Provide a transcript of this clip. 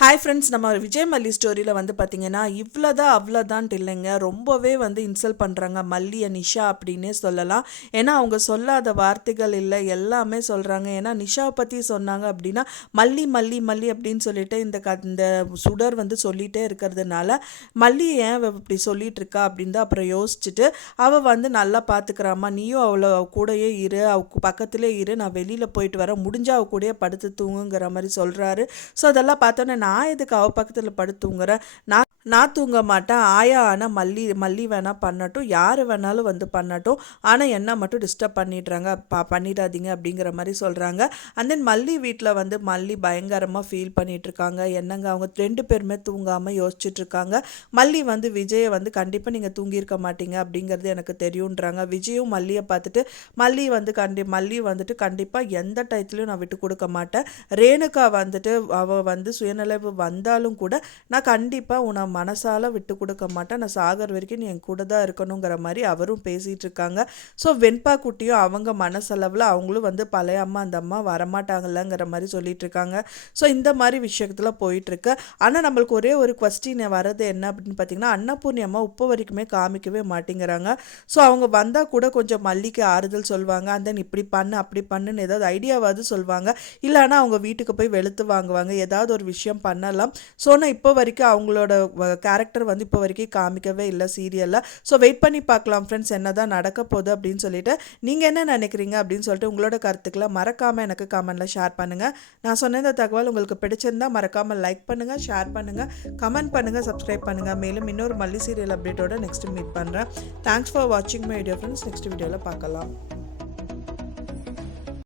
Hi friends, நம்ம விஜய் மல்லி ஸ்டோரியில் வந்து பார்த்தீங்கன்னா இவ்வளோதான் அவ்வளோதான்ட்டு இல்லைங்க, ரொம்பவே வந்து இன்சல்ட் பண்ணுறாங்க மல்லியை, நிஷா அப்படின்னே சொல்லலாம். ஏன்னா அவங்க சொல்லாத வார்த்தைகள் இல்லை, எல்லாமே சொல்கிறாங்க. ஏன்னா நிஷாவை பற்றி சொன்னாங்க அப்படின்னா மல்லி மல்லி மல்லி அப்படின்னு சொல்லிட்டு இந்த சுடர் வந்து சொல்லிகிட்டே இருக்கிறதுனால மல்லி ஏன் இப்படி சொல்லிட்டு இருக்கா அப்படின்னு தான் அப்புறம் யோசிச்சுட்டு அவள் வந்து நல்லா பார்த்துக்கிறாமா, நீயும் அவளை கூடயே இரு, அவ பக்கத்துலேயே இரு, நான் வெளியில் போயிட்டு வரேன், முடிஞ்சா அவ கூடயே படுத்து தூங்குங்கிற மாதிரி சொல்கிறாரு. ஸோ அதெல்லாம் பார்த்தோன்னே நான் எதுக்கு அவள் பக்கத்தில் படுத்துங்கிறேன், நான் தூங்க மாட்டேன், ஆயா ஆனால் மல்லி மல்லி வேணால் பண்ணட்டும், யார் வேணாலும் வந்து பண்ணட்டும், ஆனால் என்ன மட்டும் டிஸ்டர்ப் பண்ணிடுறாங்க, பண்ணிடாதீங்க அப்படிங்கிற மாதிரி சொல்கிறாங்க. அண்ட் தென் மல்லி வீட்டில் வந்து மல்லி பயங்கரமாக ஃபீல் பண்ணிகிட்ருக்காங்க. என்னங்க அவங்க 2 பேருமே தூங்காமல் யோசிச்சுட்ருக்காங்க. மல்லி வந்து விஜயை வந்து கண்டிப்பாக நீங்கள் தூங்கியிருக்க மாட்டீங்க அப்படிங்கிறது எனக்கு தெரியுன்றாங்க. விஜயும் மல்லியை பார்த்துட்டு மல்லி வந்துட்டு கண்டிப்பாக எந்த டயத்துலையும் நான் விட்டு கொடுக்க மாட்டேன், ரேணுகா வந்துட்டு அவள் வந்து சுயநிலைவு வந்தாலும் கூட நான் கண்டிப்பாக உன்னை மனசால விட்டு கொடுக்க மாட்டேன், நான் சாகர் வரைக்கும் நீ என் கூட தான் இருக்கணுங்கிற மாதிரி அவரும் பேசிகிட்டு இருக்காங்க. ஸோ வெண்பா குட்டியும் அவங்க மனசளவில் அவங்களும் வந்து பழைய அம்மா அந்த அம்மா வரமாட்டாங்கல்லங்கிற மாதிரி சொல்லிட்டு இருக்காங்க. ஸோ இந்த மாதிரி விஷயத்தில் போயிட்டுருக்கு. ஆனால் நம்மளுக்கு ஒரே ஒரு கொஸ்டின் வரது என்ன அப்படின்னு பார்த்தீங்கன்னா, அன்னபூர்ணி அம்மா இப்போ வரைக்குமே காமிக்கவே மாட்டேங்கிறாங்க. ஸோ அவங்க வந்தால் கூட கொஞ்சம் மல்லிக்கு ஆறுதல் சொல்லுவாங்க, அந்த இப்படி பண்ணு அப்படி பண்ணுன்னு ஏதாவது ஐடியாவாவது சொல்லுவாங்க, இல்லைன்னா அவங்க வீட்டுக்கு போய் வெளுத்து வாங்குவாங்க, ஏதாவது ஒரு விஷயம் பண்ணலாம். ஸோ நான் இப்போ வரைக்கும் அவங்களோட கேரக்டர் வந்து இப்போ வரைக்கும் காமிக்கவே இல்லை சீரியலில். ஸோ வெயிட் பண்ணி பார்க்கலாம் ஃப்ரெண்ட்ஸ், என்ன தான் நடக்க போகுது அப்படின்னு சொல்லிட்டு. நீங்கள் என்ன நினைக்கிறீங்க அப்படின்னு சொல்லிட்டு உங்களோட கருத்துக்களை மறக்காமல் எனக்கு கமெண்ட்டில் ஷேர் பண்ணுங்கள். நான் சொன்ன இந்த தகவல் உங்களுக்கு பிடிச்சிருந்தால் மறக்காமல் லைக் பண்ணுங்கள், ஷேர் பண்ணுங்கள், கமெண்ட் பண்ணுங்கள், சப்ஸ்கிரைப் பண்ணுங்கள். மேலும் இன்னொரு மல்லி சீரியல் அப்டேட்டோட நெக்ஸ்ட் மீட் பண்ணுறேன். தேங்க்ஸ் ஃபார் வாட்சிங் மை வீடியோ ஃப்ரெண்ட்ஸ். நெக்ஸ்ட் வீடியோவில் பார்க்கலாம்.